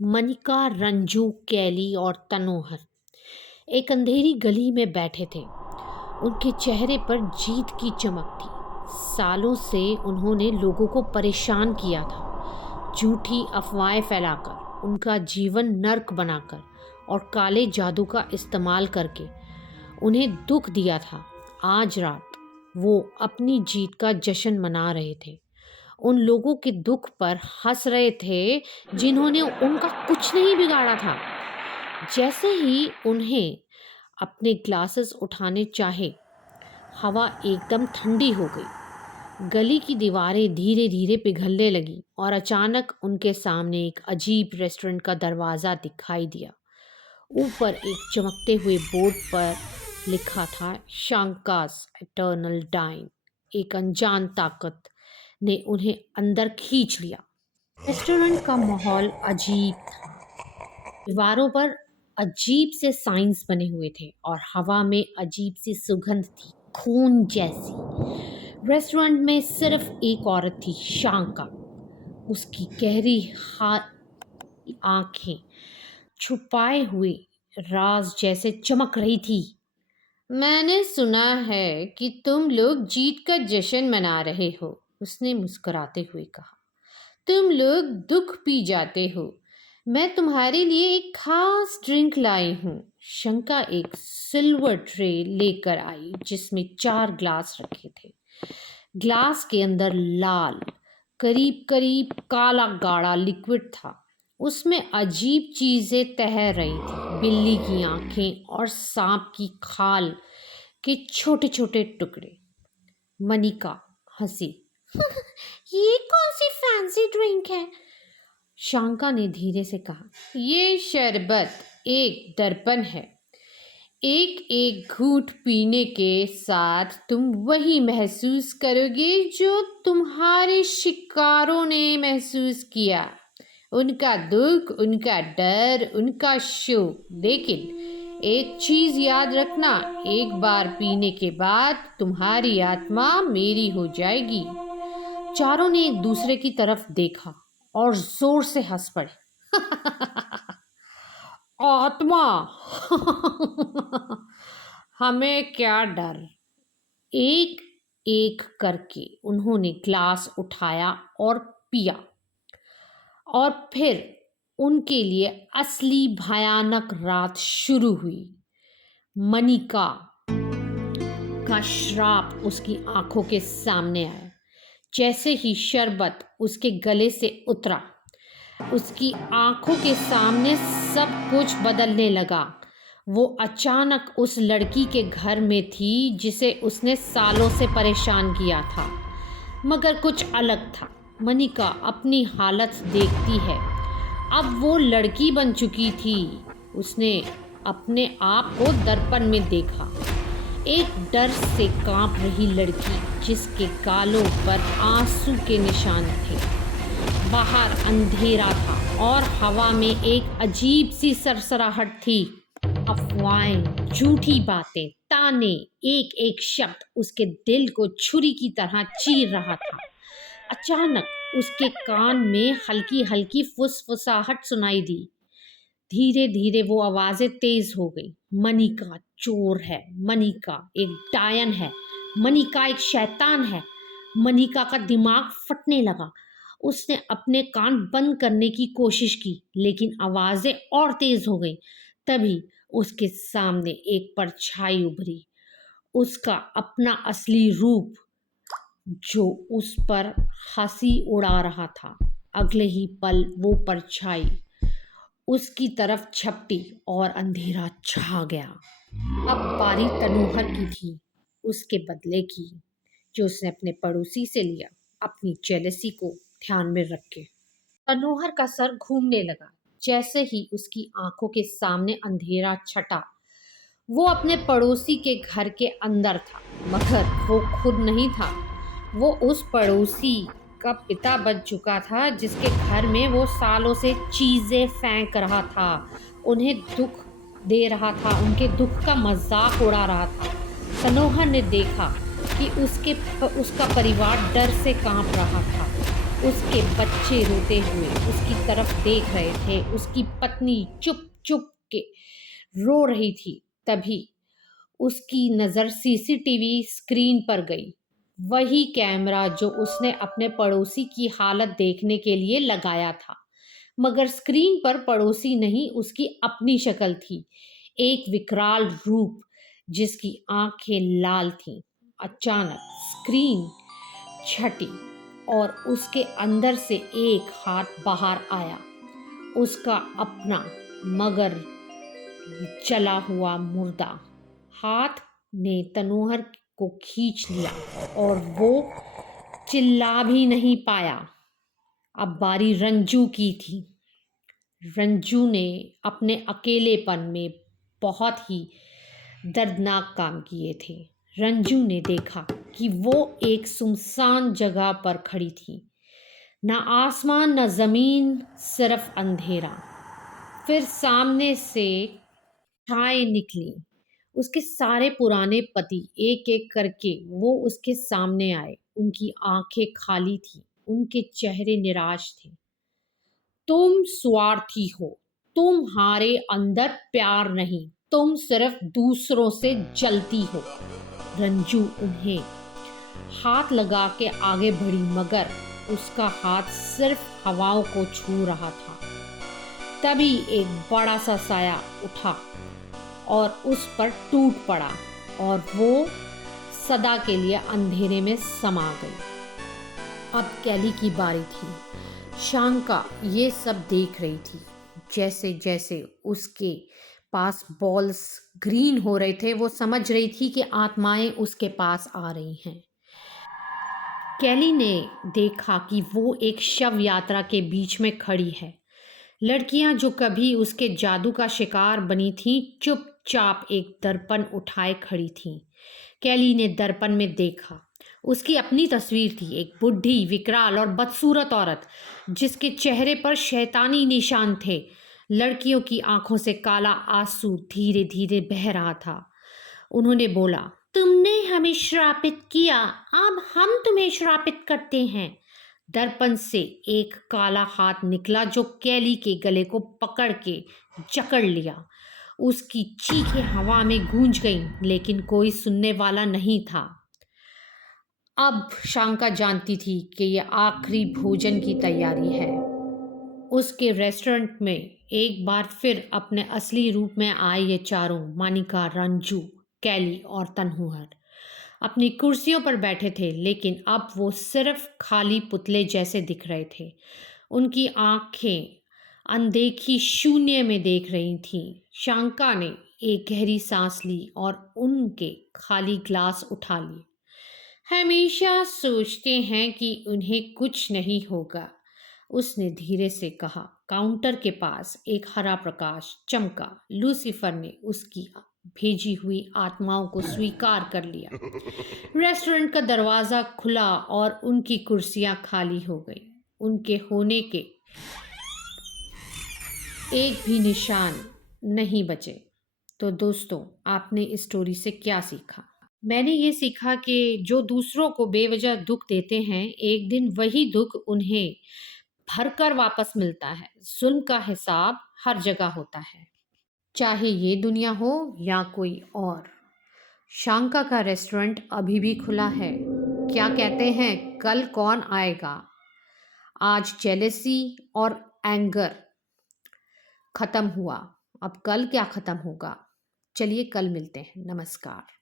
मनिका, रंजू, कैली और तनोहर एक अंधेरी गली में बैठे थे। उनके चेहरे पर जीत की चमक थी। सालों से उन्होंने लोगों को परेशान किया था, झूठी अफवाहें फैलाकर, उनका जीवन नर्क बनाकर और काले जादू का इस्तेमाल करके उन्हें दुख दिया था। आज रात वो अपनी जीत का जश्न मना रहे थे, उन लोगों के दुख पर हंस रहे थे जिन्होंने उनका कुछ नहीं बिगाड़ा था। जैसे ही उन्हें अपने ग्लासेस उठाने चाहे, हवा एकदम ठंडी हो गई। गली की दीवारें धीरे धीरे पिघलने लगी और अचानक उनके सामने एक अजीब रेस्टोरेंट का दरवाज़ा दिखाई दिया। ऊपर एक चमकते हुए बोर्ड पर लिखा था, शंकास एटर्नल डाइन। एक अनजान ताकत ने उन्हें अंदर खींच लिया। रेस्टोरेंट का माहौल अजीब था। दीवारों पर अजीब से साइंस बने हुए थे और हवा में अजीब सी सुगंध थी, खून जैसी। रेस्टोरेंट में सिर्फ एक औरत थी, शांका। उसकी गहरी आंखें छुपाए हुए राज जैसे चमक रही थी। मैंने सुना है कि तुम लोग जीत का जश्न मना रहे हो, उसने मुस्कुराते हुए कहा। तुम लोग दुख पी जाते हो। मैं तुम्हारे लिए एक खास ड्रिंक लाई हूँ। शंका एक सिल्वर ट्रे लेकर आई जिसमें 4 ग्लास रखे थे। ग्लास के अंदर लाल, करीब करीब काला गाढ़ा लिक्विड था। उसमें अजीब चीजें तैर रही थी, बिल्ली की आंखें और सांप की खाल के छोटे छोटे टुकड़े। मनिका हंसी। ये कौन सी फैंसी ड्रिंक है? शांका ने धीरे से कहा, ये शरबत एक दर्पण है। एक एक घूंट पीने के साथ तुम वही महसूस करोगे जो तुम्हारे शिकारों ने महसूस किया, उनका दुख, उनका डर, उनका शोक। लेकिन एक चीज याद रखना, एक बार पीने के बाद तुम्हारी आत्मा मेरी हो जाएगी। चारों ने एक दूसरे की तरफ देखा और जोर से हंस पड़े। आत्मा। हमें क्या डर। एक एक करके उन्होंने ग्लास उठाया और पिया। और फिर उनके लिए असली भयानक रात शुरू हुई। मनिका का श्राप उसकी आंखों के सामने आया। जैसे ही शरबत उसके गले से उतरा, उसकी आंखों के सामने सब कुछ बदलने लगा। वो अचानक उस लड़की के घर में थी जिसे उसने सालों से परेशान किया था, मगर कुछ अलग था। मनिका अपनी हालत देखती है, अब वो लड़की बन चुकी थी। उसने अपने आप को दर्पण में देखा, एक डर से कांप रही लड़की जिसके गालों पर आंसू के निशान थे। बाहर अंधेरा था और हवा में एक अजीब सी सरसराहट थी। अफवाहें, झूठी बातें, ताने, एक एक शब्द उसके दिल को छुरी की तरह चीर रहा था। अचानक उसके कान में हल्की हल्की फुसफुसाहट सुनाई दी। धीरे धीरे वो आवाजें तेज हो गई। मनिका चोर है, मनिका एक डायन है, मनिका एक शैतान है। मनिका का दिमाग फटने लगा। उसने अपने कान बंद करने की कोशिश की, लेकिन आवाजें और तेज हो गई। तभी उसके सामने एक परछाई उभरी, उसका अपना असली रूप, जो उस पर हंसी उड़ा रहा था। अगले ही पल वो परछाई उसकी तरफ झपटी और अंधेरा छा गया। अब बारी तनोहर की थी, उसके बदले की, जो उसने अपने पड़ोसी से लिया, अपनी जेलसी को ध्यान में रख के। तनोहर का सर घूमने लगा। जैसे ही उसकी आंखों के सामने अंधेरा छटा, वो अपने पड़ोसी के घर के अंदर था, मगर वो खुद नहीं था। वो उस पड़ोसी का पिता बन चुका था जिसके घर में वो सालों से चीजें फेंक रहा था, उन्हें दुख दे रहा था, उनके दुख का मजाक उड़ा रहा था। तनोहर ने देखा कि उसका परिवार डर से कांप रहा था। उसके बच्चे रोते हुए उसकी तरफ देख रहे थे। उसकी पत्नी चुप चुप के रो रही थी। तभी उसकी नज़र सीसीटीवी स्क्रीन पर गई। वही कैमरा जो उसने अपने पड़ोसी की हालत देखने के लिए लगाया था, मगर स्क्रीन पर पड़ोसी नहीं, उसकी अपनी शक्ल थी। एक विकराल रूप जिसकी आंखें लाल थीं। अचानक स्क्रीन छटी और उसके अंदर से एक हाथ बाहर आया, उसका अपना, मगर जला हुआ मुर्दा। हाथ ने तनोहर को खींच लिया और वो चिल्ला भी नहीं पाया। अब बारी रंजू की थी। रंजू ने अपने अकेलेपन में बहुत ही दर्दनाक काम किए थे। रंजू ने देखा कि वो एक सुनसान जगह पर खड़ी थी। ना आसमान, न जमीन, सिर्फ अंधेरा। फिर सामने से छाएं निकली। उसके सारे पुराने पति एक एक करके वो उसके सामने आए। उनकी आंखें खाली थी, उनके चेहरे निराश थे। तुम स्वार्थी हो, तुम्हारे अंदर प्यार नहीं, तुम सिर्फ दूसरों से जलती हो। रंजू उन्हें हाथ लगा के आगे बढ़ी, मगर उसका हाथ सिर्फ हवाओं को छू रहा था। तभी एक बड़ा सा साया उठा और उस पर टूट पड़ा और वो सदा के लिए अंधेरे में समा गई। अब कैली की बारी थी। शांका ये सब देख रही थी। जैसे जैसे उसके पास बॉल्स ग्रीन हो रहे थे, वो समझ रही थी कि आत्माएं उसके पास आ रही हैं। कैली ने देखा कि वो एक शव यात्रा के बीच में खड़ी है। लड़कियां जो कभी उसके जादू का शिकार बनी थीं, चुपचाप एक दर्पण उठाए खड़ी थीं। कैली ने दर्पण में देखा। उसकी अपनी तस्वीर थी, एक बुढ़ी, विकराल और बदसूरत औरत जिसके चेहरे पर शैतानी निशान थे। लड़कियों की आंखों से काला आंसू धीरे धीरे बह रहा था। उन्होंने बोला, तुमने हमें श्रापित किया, अब हम तुम्हें श्रापित करते हैं। दर्पण से एक काला हाथ निकला जो कैली के गले को पकड़ के जकड़ लिया। उसकी चीखें हवा में गूंज गईं, लेकिन कोई सुनने वाला नहीं था। अब शांका जानती थी कि यह आखिरी भोजन की तैयारी है। उसके रेस्टोरेंट में एक बार फिर अपने असली रूप में आए ये चारों, मानिका, रंजू, कैली और तन्हुहर, अपनी कुर्सियों पर बैठे थे, लेकिन अब वो सिर्फ खाली पुतले जैसे दिख रहे थे। उनकी आंखें अनदेखी शून्य में देख रही थीं। शांका ने एक गहरी सांस ली और उनके खाली ग्लास उठा लिए। हमेशा सोचते हैं कि उन्हें कुछ नहीं होगा, उसने धीरे से कहा। काउंटर के पास एक हरा प्रकाश चमका। लूसीफर ने उसकी भेजी हुई आत्माओं को स्वीकार कर लिया। रेस्टोरेंट का दरवाज़ा खुला और उनकी कुर्सियां खाली हो गई। उनके होने के एक भी निशान नहीं बचे। तो दोस्तों, आपने इस स्टोरी से क्या सीखा? मैंने ये सीखा कि जो दूसरों को बेवजह दुख देते हैं, एक दिन वही दुख उन्हें भरकर वापस मिलता है। जुल्म का हिसाब हर जगह होता है, चाहे ये दुनिया हो या कोई और। शांका का रेस्टोरेंट अभी भी खुला है। क्या कहते हैं, कल कौन आएगा? आज जेलेसी और एंगर खत्म हुआ, अब कल क्या खत्म होगा? चलिए कल मिलते हैं। नमस्कार।